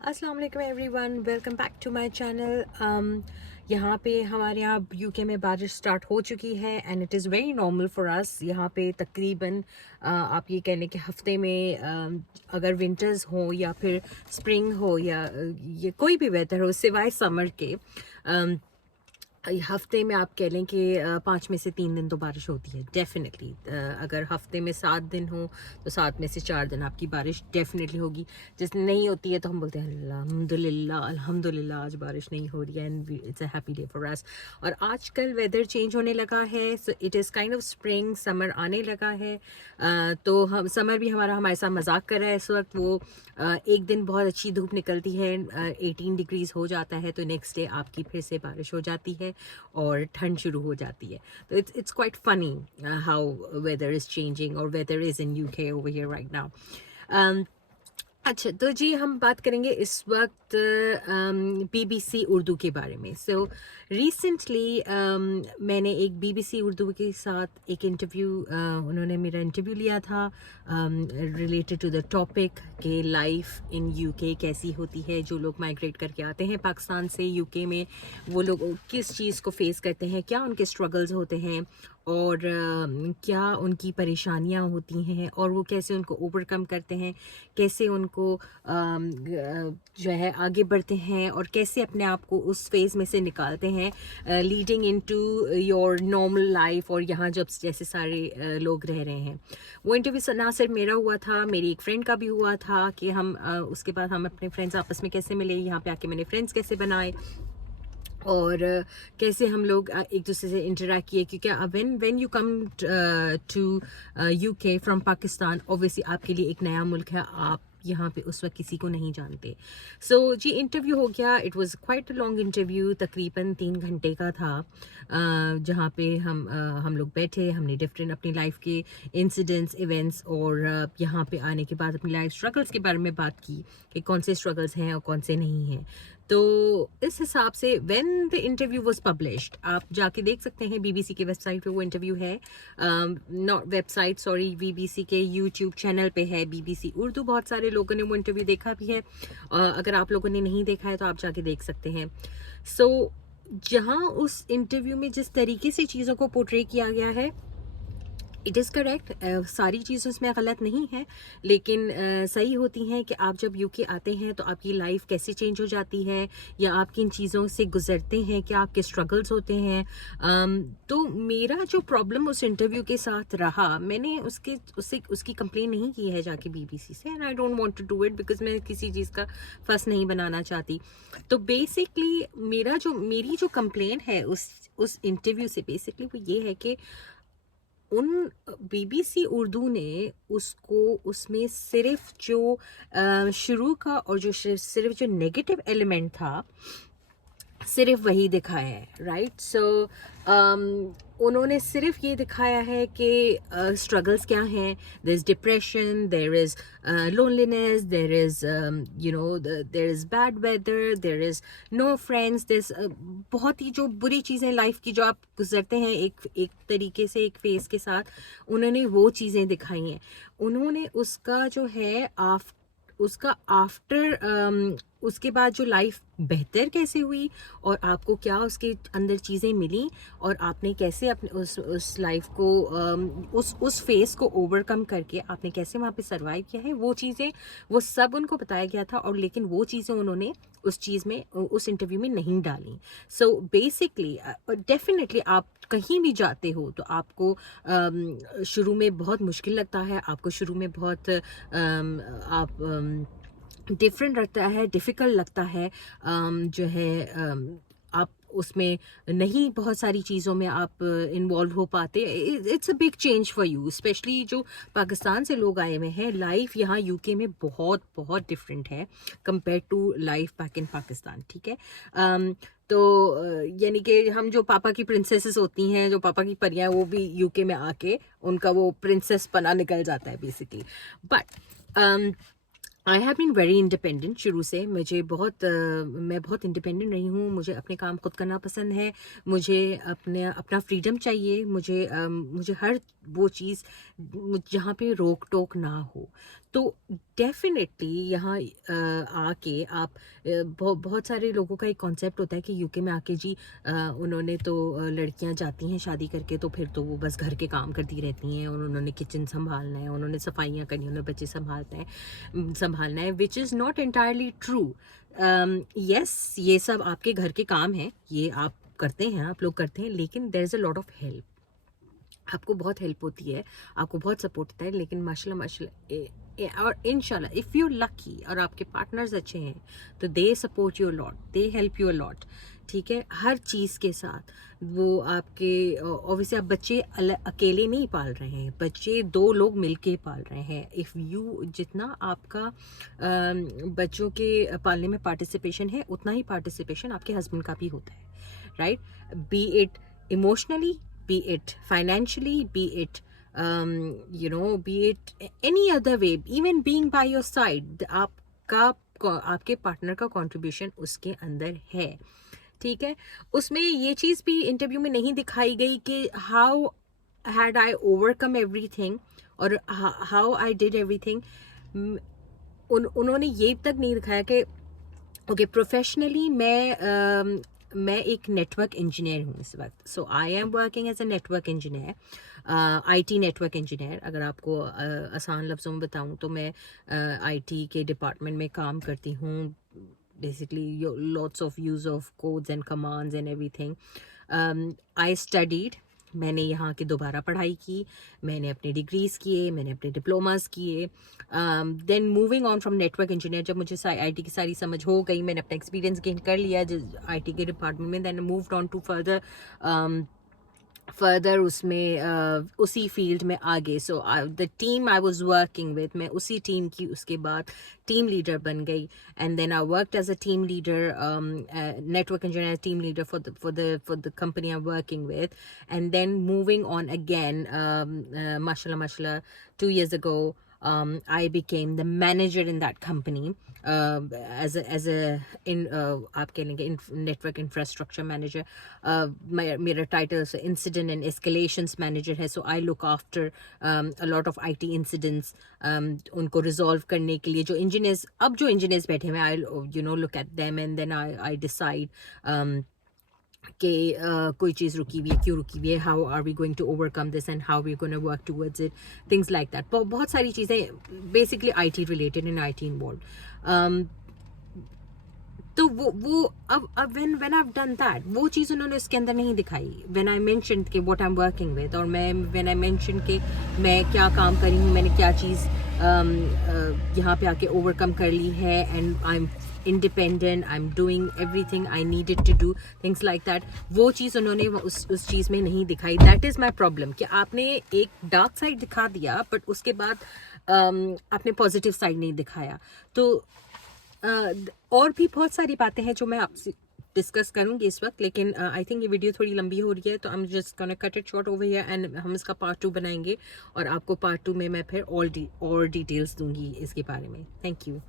अस्सलाम वालेकुम everyone, welcome back to my channel. यहाँ पे हमारे यहाँ यूके में बारिश स्टार्ट हो चुकी है and it is very normal for us. यहाँ पे तकरीबन आप ये कह लें कि हफ्ते में अगर विंटर्स हो या फिर स्प्रिंग हो या ये कोई भी वेदर हो सिवाय समर के, हफ्ते में आप कह लें कि 5 में से 3 दिन तो बारिश होती है डेफ़िनेटली। अगर हफ्ते में 7 दिन हो तो 7 में से 4 दिन आपकी बारिश डेफ़िनेटली होगी। जिस दिन नहीं होती है तो हम बोलते हैं अल्हम्दुलिल्लाह अल्हम्दुलिल्लाह आज बारिश नहीं हो रही है and it's a happy day for us. और आजकल वेदर चेंज होने लगा है, so it is kind of spring, summer आने लगा है। तो हम समर भी हमारे साथ मजाक कर रहा है इस वक्त। वो एक दिन बहुत अच्छी धूप निकलती है, 18 डिग्रीज हो जाता है, तो नेक्स्ट डे आपकी फिर से बारिश हो जाती है और ठंड शुरू हो जाती है। तो it's quite funny how weather is changing और weather is in UK over here right now. अच्छा, तो जी हम बात करेंगे इस वक्त बीबीसी उर्दू के बारे में। सो रिसेंटली मैंने एक बीबीसी उर्दू के साथ एक इंटरव्यू, उन्होंने मेरा इंटरव्यू लिया था रिलेटेड टू द टॉपिक कि लाइफ इन यूके कैसी होती है। जो लोग माइग्रेट करके आते हैं पाकिस्तान से यूके में, वो लोग किस चीज़ को फेस करते हैं, क्या उनके स्ट्रगल्स होते हैं और क्या उनकी परेशानियां होती हैं और वो कैसे उनको ओवरकम करते हैं, कैसे उनको जो है आगे बढ़ते हैं और कैसे अपने आप को उस फेज़ में से निकालते हैं leading into your normal life, और यहाँ जब जैसे सारे लोग रह रहे हैं। वो इंटरव्यू ना सिर्फ मेरा हुआ था, मेरी एक फ्रेंड का भी हुआ था कि हम उसके बाद हम अपने फ्रेंड्स आपस में कैसे मिले, यहाँ पे आके मैंने फ्रेंड्स कैसे बनाए और कैसे हम लोग एक दूसरे से इंटरेक्ट किए। क्योंकि when when you come to UK from Pakistan, obviously आपके लिए एक नया मुल्क है, आप यहाँ पे उस वक्त किसी को नहीं जानते। सो जी इंटरव्यू हो गया, it was quite a long interview, तकरीबन 3 घंटे का था, जहाँ पे हम लोग बैठे, हमने डिफरेंट अपनी लाइफ के इंसिडेंट्स इवेंट्स और यहाँ पे आने के बाद अपनी लाइफ स्ट्रगल्स के बारे में बात की कि कौन से स्ट्रगल्स हैं और कौन से नहीं हैं। तो इस हिसाब से when the interview was published, आप जाके देख सकते हैं बीबीसी के वेबसाइट पे वो इंटरव्यू है, नॉट वेबसाइट सॉरी, बीबीसी के यूट्यूब चैनल पे है बीबीसी उर्दू। बहुत सारे लोगों ने वो इंटरव्यू देखा भी है, अगर आप लोगों ने नहीं देखा है तो आप जाके देख सकते हैं। सो जहाँ उस इंटरव्यू में जिस तरीके से चीज़ों को पोर्ट्रे किया गया है, इट इज़ करेक्ट, सारी चीज़ें उसमें गलत नहीं है, लेकिन सही होती हैं कि आप जब यूके आते हैं तो आपकी लाइफ कैसे चेंज हो जाती है या आप किन चीज़ों से गुजरते हैं, क्या आपके स्ट्रगल्स होते हैं। तो मेरा जो प्रॉब्लम उस इंटरव्यू के साथ रहा, मैंने उसकी कंप्लेन नहीं की है जाके बीबीसी से, and I don't want to do it because मैं किसी चीज़ का फस नहीं बनाना चाहती। तो बेसिकली मेरी जो कंप्लेन है उस इंटरव्यू से, बेसिकली वो ये है कि उन बीबीसी उर्दू ने उसको उसमें सिर्फ जो शुरू का और जो सिर्फ जो नेगेटिव एलिमेंट था सिर्फ वही दिखाया है, राइट। सो उन्होंने सिर्फ ये दिखाया है कि स्ट्रगल्स क्या हैं। There is depression, there is loneliness, there is there is bad weather, there is no friends, this बहुत ही जो बुरी चीज़ें लाइफ की जो आप गुजरते हैं एक एक तरीके से एक फेज़ के साथ, उन्होंने वो चीज़ें दिखाई हैं। उन्होंने उसका जो है उसका आफ्टर उसके बाद जो लाइफ बेहतर कैसे हुई और आपको क्या उसके अंदर चीज़ें मिली और आपने कैसे अपने उस लाइफ को उस फेस को ओवरकम करके आपने कैसे वहाँ पे सरवाइव किया है, वो चीज़ें वो सब उनको बताया गया था। और लेकिन वो चीज़ें उन्होंने उस चीज़ में उस इंटरव्यू में नहीं डाली। सो बेसिकली डेफिनेटली आप कहीं भी जाते हो तो आपको शुरू में बहुत मुश्किल लगता है, आपको शुरू में बहुत आप डिफरेंट लगता है, डिफ़िकल्ट लगता है, जो है आप उसमें नहीं बहुत सारी चीज़ों में आप इन्वॉल्व हो पाते। It's a big change for you, specially जो पाकिस्तान से लोग आए हुए हैं। लाइफ यहाँ यूके में बहुत बहुत डिफरेंट है compare to life back in Pakistan, ठीक है। तो यानी कि हम जो पापा की प्रिंसेसेस होती हैं, जो पापा की परियां, वो भी यूके में आके उनका वो प्रिंसेस पना निकल जाता है basically. But I have been very independent शुरू से। मैं बहुत इंडिपेंडेंट रही हूँ, मुझे अपने काम खुद करना पसंद है, मुझे अपना फ्रीडम चाहिए, मुझे हर वो चीज़ जहाँ पे रोक टोक ना हो। तो डेफिनेटली यहाँ आके आप बहुत सारे लोगों का एक कॉन्सेप्ट होता है कि यूके में आके जी उन्होंने तो लड़कियां जाती हैं शादी करके तो फिर तो वो बस घर के काम करती रहती हैं और उन्होंने किचन संभालना है, उन्होंने सफाइयाँ करनी है, उन्होंने बच्चे संभालना है which is not entirely true. Yes, ये सब आपके घर के काम हैं, ये आप करते हैं, आप लोग करते हैं, लेकिन there is a lot of help. आपको बहुत हेल्प होती है, आपको बहुत सपोर्ट होता है, लेकिन माशाल्लाह माशाल्लाह और इंशाल्लाह इफ़ यू लकी और आपके पार्टनर्स अच्छे हैं तो they support you lot, they help you lot. ठीक है, हर चीज़ के साथ वो आपके ऑब्वियसली आप बच्चे अकेले नहीं पाल रहे हैं, बच्चे 2 लोग मिलके पाल रहे हैं। इफ़ यू जितना आपका बच्चों के पालने में पार्टिसिपेशन है उतना ही पार्टिसिपेशन आपके हस्बैंड का भी होता है, right? B it emotionally, be it financially, be it be it any other way, even being by your side, आपके पार्टनर का कंट्रीब्यूशन उसके अंदर है। ठीक है, उसमें ये चीज़ भी इंटरव्यू में नहीं दिखाई गई कि how had I overcome everything और हाउ आई डिड एवरीथिंग। उन्होंने ये तक नहीं दिखाया कि ओके प्रोफेशनली मैं एक नेटवर्क इंजीनियर हूँ इस वक्त। So I am working as a network engineer, IT network engineer. अगर आपको आसान लफ्ज़ों में बताऊँ तो मैं आईटी के डिपार्टमेंट में काम करती हूँ। Basically lots of use of codes and commands and everything. I studied, मैंने यहाँ के दोबारा पढ़ाई की, मैंने अपने डिग्रीज़ किए, मैंने अपने डिप्लोमास किए। Then moving on from network engineer, जब मुझे आईटी की सारी समझ हो गई, मैंने अपना एक्सपीरियंस गेन कर लिया आईटी के डिपार्टमेंट में, then moved on to further उसमें उसी फील्ड में आगे। So the team I was working with, मैं उसी टीम की उसके बाद टीम लीडर बन गई। And then I worked as a team leader, network engineer team leader for the company I'm working with. And then moving on again, mashallah 2 years ago, I became the manager in that company, as a आप कह लेंगे network infrastructure manager. मेरा title incident and escalations manager है। So I look after a lot of IT incidents, उनको resolve करने के लिए जो इंजीनियर्स बैठे हुए, I look at them and then I decide कि कोई चीज़ रुकी हुई है, क्यों रुकी हुई है, how are we going to overcome this and how we gonna work towards it, things like that. बहुत सारी चीज़ें basically IT related and IT involve. तो वो अब when I have done that, वो चीज़ उन्होंने इसके अंदर नहीं दिखाई। व्हेन आई मेंशन्ड कि what I am working with, और व्हेन आई मेंशन कि मैं क्या काम करी हूँ, मैंने क्या चीज़ यहाँ पे आके ओवरकम कर ली है, and I am independent, I am doing everything I needed to do, things like that, वो चीज़ उन्होंने उस चीज़ में नहीं दिखाई। दैट इज़ माई प्रॉब्लम कि आपने एक डार्क साइड दिखा दिया बट उसके बाद आपने पॉजिटिव साइड नहीं दिखाया। तो और भी बहुत सारी बातें हैं जो मैं आपसे डिस्कस करूंगी इस वक्त, लेकिन आई थिंक ये वीडियो थोड़ी लंबी हो रही है, तो I am just gonna cut it short over here and हम इसका पार्ट 2 बनाएंगे और आपको पार्ट 2 में मैं फिर और डिटेल्स दूंगी इसके बारे में। Thank you.